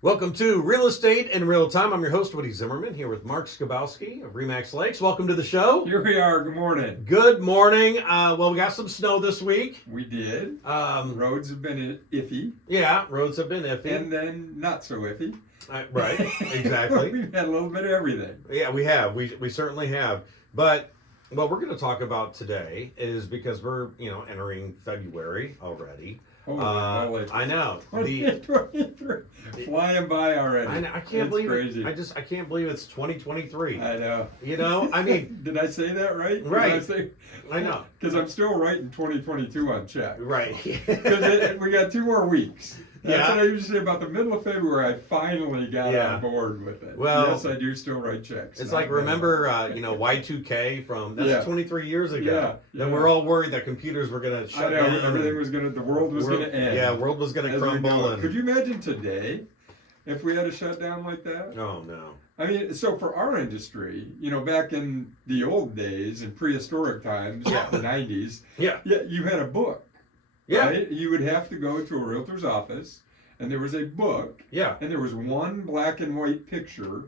Welcome to Real Estate in Real Time. I'm your host, Woody Zimmerman, here with Mark Skabowski of Remax Lakes. Welcome to the show. Here we are. Good morning. Good morning. Well, we got some snow this week. We did. Roads have been iffy. Yeah, roads have been iffy. And then not so iffy. Right, exactly. We've had a little bit of everything. Yeah, we have. We certainly have. But what we're going to talk about today is because we're, entering February already. I know. 2023. Flying by already. I can't believe crazy. it. I can't believe it's 2023. I know. I mean. Did I say that right? Right. I know. Because I'm still writing 2022 on check. Right. Because we got 2 more weeks. That's Yeah. what I usually say about the middle of February. I finally got on board with it. Well, yes, I do still write checks. It's like, remember, Y2K from, that's 23 years ago. Yeah. Then we're all worried that computers were going to shut down. Everything was going to, the world was going to end. Yeah, world was going to crumble. Could you imagine today if we had a shutdown like that? Oh, no. I mean, so for our industry, back in the old days, in prehistoric times, the 90s, you had a book. Yeah. Right? You would have to go to a realtor's office, and there was a book. Yeah. And there was one black and white picture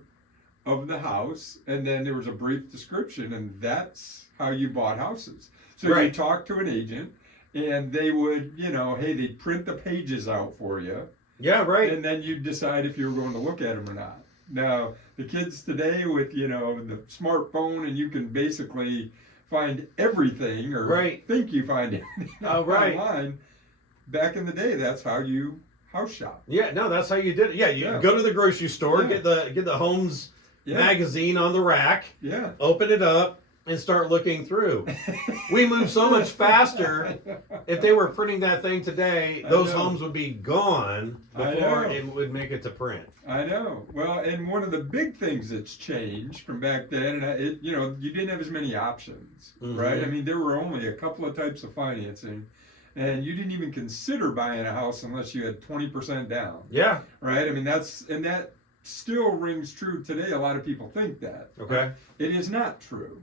of the house, and then there was a brief description, and that's how you bought houses. So you talked to an agent, and they would, hey, they'd print the pages out for you. Yeah, right. And then you'd decide if you were going to look at them or not. Now, the kids today with, the smartphone, and you can basically find everything or think you find everything online. Back in the day, that's how you house shop. Yeah, no, that's how you did it. Yeah, you go to the grocery store, get the Homes magazine on the rack, open it up, and start looking through. We move so much faster. If they were printing that thing today, those homes would be gone before it would make it to print. I know. Well, and one of the big things that's changed from back then, and you didn't have as many options, right? I mean, there were only a couple of types of financing, and you didn't even consider buying a house unless you had 20% down. Yeah. Right? I mean, that still rings true today. A lot of people think that. Okay. It is not true.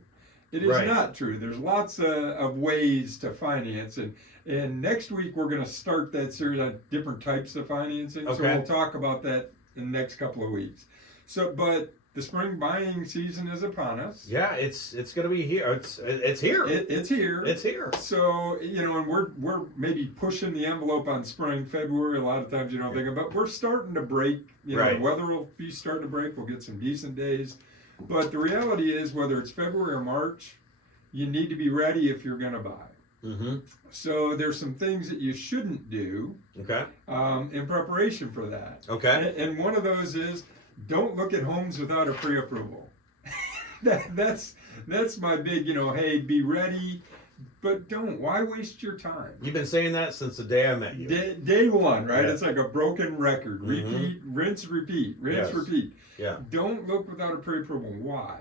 It is not true. There's lots of ways to finance, and next week we're going to start that series on different types of financing. So we'll talk about that in the next couple of weeks. So, but the spring buying season is upon us. Yeah, it's going to be here. It's here. It's here. It's here. So and we're maybe pushing the envelope on spring, February. A lot of times you don't think about. We're starting to break. The weather will be starting to break. We'll get some decent days. But the reality is, whether it's February or March, you need to be ready if you're going to buy. Mm-hmm. So there's some things that you shouldn't do in preparation for that. Okay. And one of those is, don't look at homes without a pre-approval. That's my big, hey, be ready, but don't. Why waste your time? You've been saying that since the day I met you. Day one, right? Yeah. It's like a broken record. Repeat, rinse, repeat, repeat. Yeah. Don't look without a pre-approval. Why?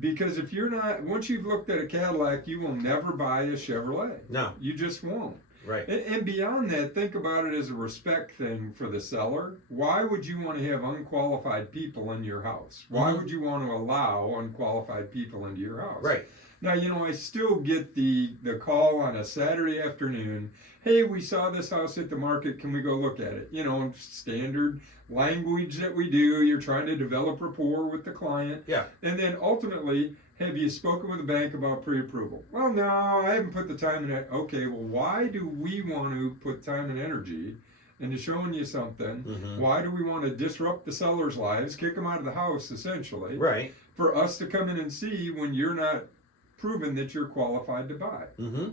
Because if you're not, once you've looked at a Cadillac, you will never buy a Chevrolet. No. You just won't. Right. And beyond that, think about it as a respect thing for the seller. Why would you want to have unqualified people in your house? Why would you want to allow unqualified people into your house? Right. Now, I still get the call on a Saturday afternoon. Hey, we saw this house hit the market. Can we go look at it? Standard language that we do. You're trying to develop rapport with the client. Yeah. And then ultimately, have you spoken with the bank about pre-approval? Well, no, I haven't put the time in it. Okay, well, why do we want to put time and energy into showing you something? Mm-hmm. Why do we want to disrupt the seller's lives, kick them out of the house, essentially? Right. For us to come in and see when you're not proven that you're qualified to buy. Mm-hmm.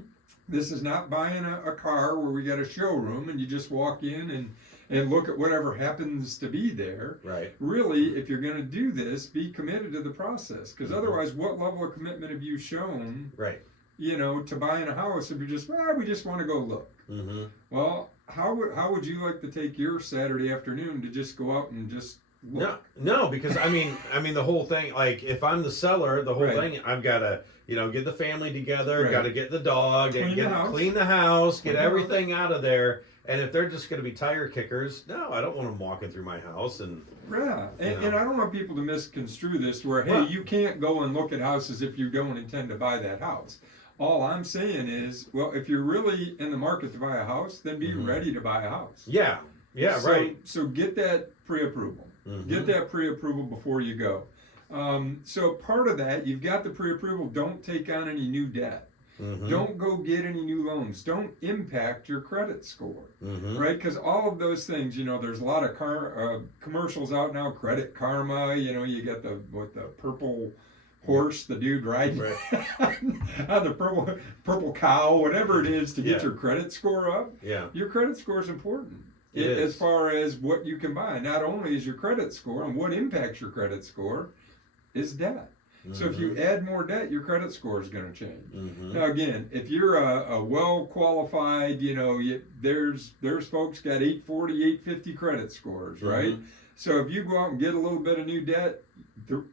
This is not buying a car where we got a showroom and you just walk in and look at whatever happens to be there. Right. Really, if you're going to do this, be committed to the process. Because otherwise, what level of commitment have you shown? Right. To buying a house if you just, we just want to go look. Mm-hmm. Well, how would you like to take your Saturday afternoon to just go out and just look? No, because I mean the whole thing. Like, if I'm the seller, the whole thing, I've got to get the family together, got to get the dog, clean the house, get everything out of there. And if they're just going to be tire kickers, no, I don't want them walking through my house. And I don't want people to misconstrue this to where, hey, you can't go and look at houses if you don't intend to buy that house. All I'm saying is, well, if you're really in the market to buy a house, then be ready to buy a house. Yeah. Yeah, right. So get that pre-approval. Get that pre-approval before you go. So part of that, you've got the pre-approval. Don't take on any new debt. Don't go get any new loans. Don't impact your credit score, right? Because all of those things, there's a lot of commercials out now. Credit Karma, you get the purple horse, the dude riding the purple cow, whatever it is to get your credit score up. Yeah, your credit score is important as far as what you can buy. Not only is your credit score, and what impacts your credit score is debt. So if you add more debt, your credit score is going to change. Now again, if you're a well qualified, there's folks got 840, 850 credit scores, right? So if you go out and get a little bit of new debt,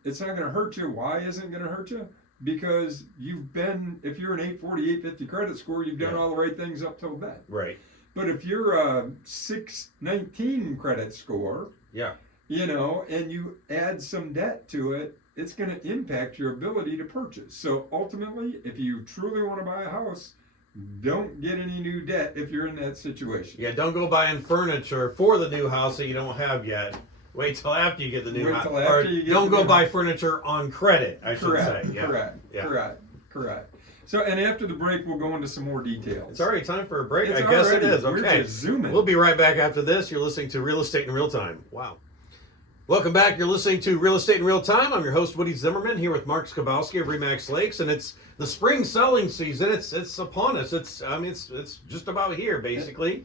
it's not going to hurt you. Why isn't it going to hurt you? Because if you're an 840, 850 credit score, you've done all the right things up till then. Right. But if you're a 619 credit score, and you add some debt to it, it's going to impact your ability to purchase. So ultimately, if you truly want to buy a house, don't get any new debt if you're in that situation. Yeah, don't go buying furniture for the new house that you don't have yet. Wait till after you get the new house. Or don't go buy furniture on credit, I should say. Yeah. Correct. So, and after the break, we'll go into some more details. It's already time for a break. I guess it is. Okay. We're just zooming. We'll be right back after this. You're listening to Real Estate in Real Time. Wow. Welcome back. You're listening to Real Estate in Real Time. I'm your host, Woody Zimmerman, here with Mark Skabowski of Remax Lakes, and it's the spring selling season. It's upon us. It's just about here, basically.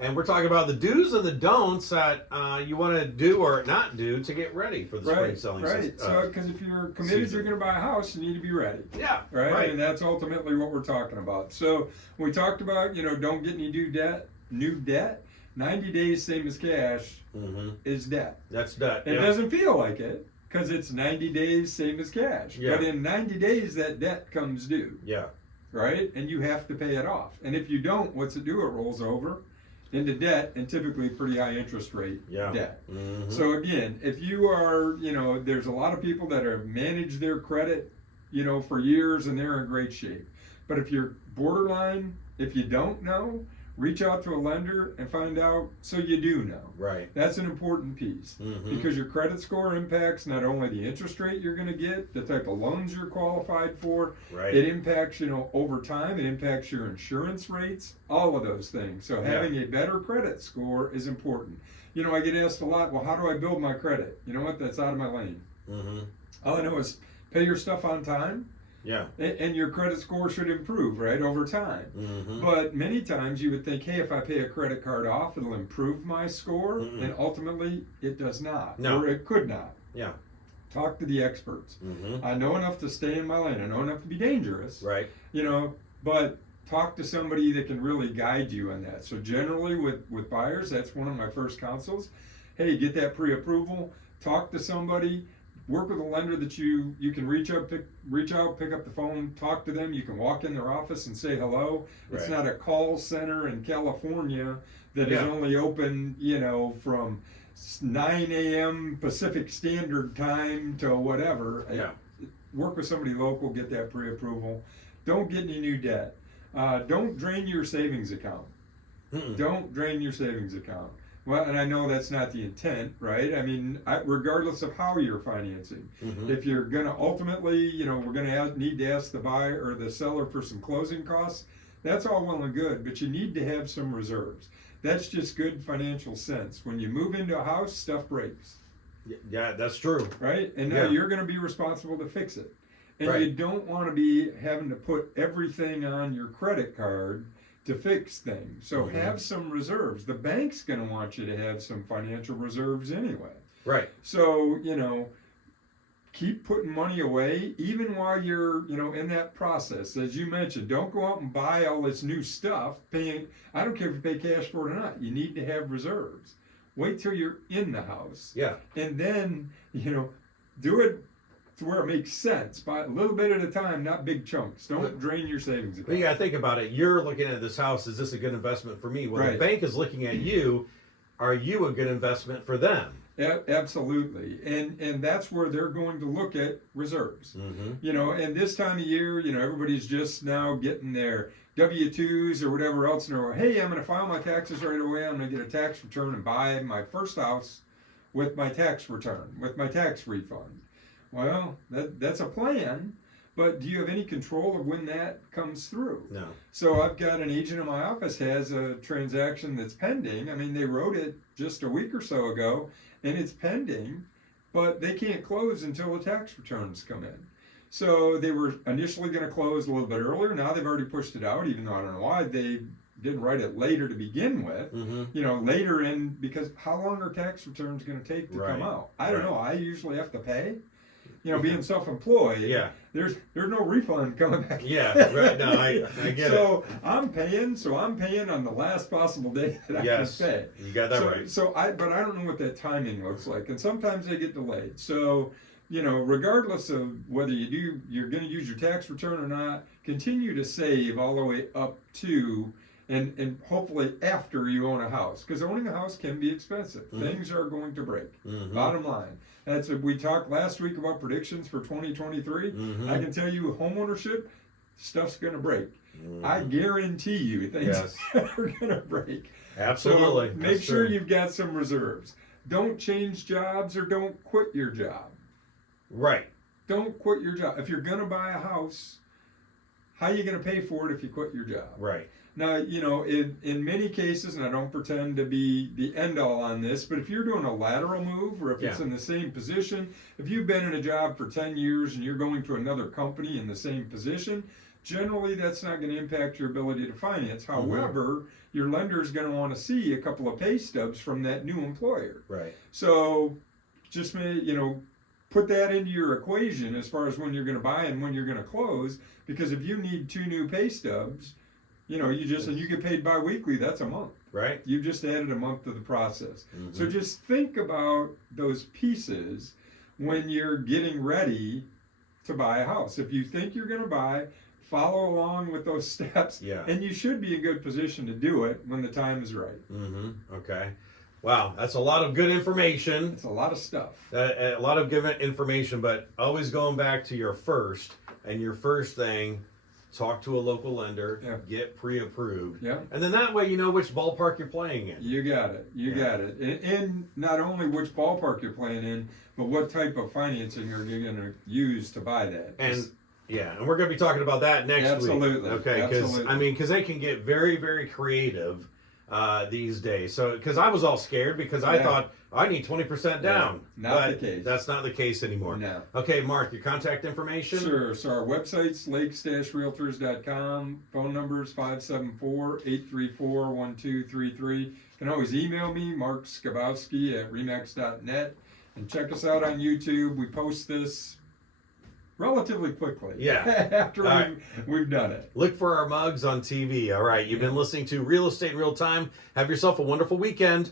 And we're talking about the do's and the don'ts that you want to do or not do to get ready for the spring selling season. Right. So, because if you're committed, you're going to buy a house, you need to be ready. Yeah. Right. And that's ultimately what we're talking about. So we talked about, don't get any new debt. 90 days, same as cash, is debt. That's debt. It doesn't feel like it because it's 90 days, same as cash. Yeah. But in 90 days, that debt comes due. Yeah. Right? And you have to pay it off. And if you don't, what's it do? It rolls over into debt, and typically pretty high interest rate debt. So again, if you are, there's a lot of people that have managed their credit, for years and they're in great shape. But if you're borderline, if you don't know, reach out to a lender and find out so you do know. Right. That's an important piece because your credit score impacts not only the interest rate you're going to get, the type of loans you're qualified for. Right. It impacts, over time. It impacts your insurance rates, all of those things. So having a better credit score is important. I get asked a lot, well, how do I build my credit? You know what? That's out of my lane. All I know is pay your stuff on time. Yeah. And your credit score should improve, right, over time. But many times you would think, hey, if I pay a credit card off, it'll improve my score. And ultimately, it does not. No. Or it could not. Yeah. Talk to the experts. I know enough to stay in my lane. I know enough to be dangerous. Right. But talk to somebody that can really guide you on that. So generally with buyers, that's one of my first counsels. Hey, get that pre-approval. Talk to somebody. Work with a lender that you can reach out, pick up the phone, talk to them. You can walk in their office and say hello. Right. It's not a call center in California that is only open, from 9 a.m. Pacific Standard Time to whatever. Yeah. Work with somebody local, get that pre-approval. Don't get any new debt. Don't drain your savings account. Don't drain your savings account. Well, and I know that's not the intent, right? I mean, regardless of how you're financing, if you're going to ultimately, we're going to need to ask the buyer or the seller for some closing costs, that's all well and good, but you need to have some reserves. That's just good financial sense. When you move into a house, stuff breaks. Yeah, that's true. Right? And now you're going to be responsible to fix it. And you don't want to be having to put everything on your credit card to fix things. So have some reserves. The bank's going to want you to have some financial reserves anyway. Right. So, keep putting money away even while you're, in that process. As you mentioned, don't go out and buy all this new stuff. I don't care if you pay cash for it or not. You need to have reserves. Wait till you're in the house. Yeah. And then, do it to where it makes sense. Buy a little bit at a time, not big chunks. Don't drain your savings account. But you got to think about it. You're looking at this house. Is this a good investment for me? Well, the bank is looking at you. Are you a good investment for them? Absolutely. And that's where they're going to look at reserves. And this time of year, everybody's just now getting their W-2s or whatever else, and they're, hey, I'm going to file my taxes right away. I'm going to get a tax return and buy my first house with my tax return, with my tax refund. Well, that's a plan, but do you have any control of when that comes through? No. So I've got an agent in my office has a transaction that's pending. I mean, they wrote it just a week or so ago, and it's pending, but they can't close until the tax returns come in. So they were initially going to close a little bit earlier. Now they've already pushed it out, even though I don't know why they didn't write it later to begin with. You know, later in, because how long are tax returns going to take to come out? I don't know. I usually have to pay. You know, being self-employed, there's no refund coming back. Right. No, I get it. So I'm paying on the last possible day that I can pay. You got that right. But I don't know what that timing looks like, and sometimes they get delayed. So, you know, regardless of whether you're going to use your tax return or not, continue to save all the way up to and hopefully after you own a house, because owning a house can be expensive. Things are going to break. Bottom line. We talked last week about predictions for 2023. I can tell you, homeownership stuff's going to break. I guarantee you, things are going to break. Absolutely. So make sure you've got some reserves. Don't change jobs or don't quit your job. Right. Don't quit your job. If you're going to buy a house, how are you going to pay for it if you quit your job? Right. Now, you know, in many cases, and I don't pretend to be the end all on this, but if you're doing a lateral move or if it's in the same position, if you've been in a job for 10 years and you're going to another company in the same position, generally that's not going to impact your ability to finance. However, your lender is going to want to see a couple of pay stubs from that new employer. Right. So just, you know, put that into your equation as far as when you're going to buy and when you're going to close, because if you need 2 new pay stubs, you know, and you get paid bi-weekly, that's a month. Right. You've just added a month to the process. So just think about those pieces when you're getting ready to buy a house. If you think you're going to buy, follow along with those steps, and you should be in good position to do it when the time is right. Okay. Wow, that's a lot of good information. It's a lot of stuff. A lot of good information, but always going back to your first thing. Talk to a local lender, get pre-approved. And then that way you know which ballpark you're playing in. You got it. You got it. And not only which ballpark you're playing in, but what type of financing are you going to use to buy that. And we're going to be talking about that next week. Okay, because they can get very, very creative these days. So, because I was all scared because I thought I need 20% down. Not the case. That's not the case anymore. No. Okay, Mark, your contact information? Sure. So our website's lakes-realtors.com. Phone number is 574-834-1233. You can always email me, Mark Skabowski at remax.net. And check us out on YouTube. We post this relatively quickly. After we've done it. Look for our mugs on TV. All right. You've been listening to Real Estate in Real Time. Have yourself a wonderful weekend.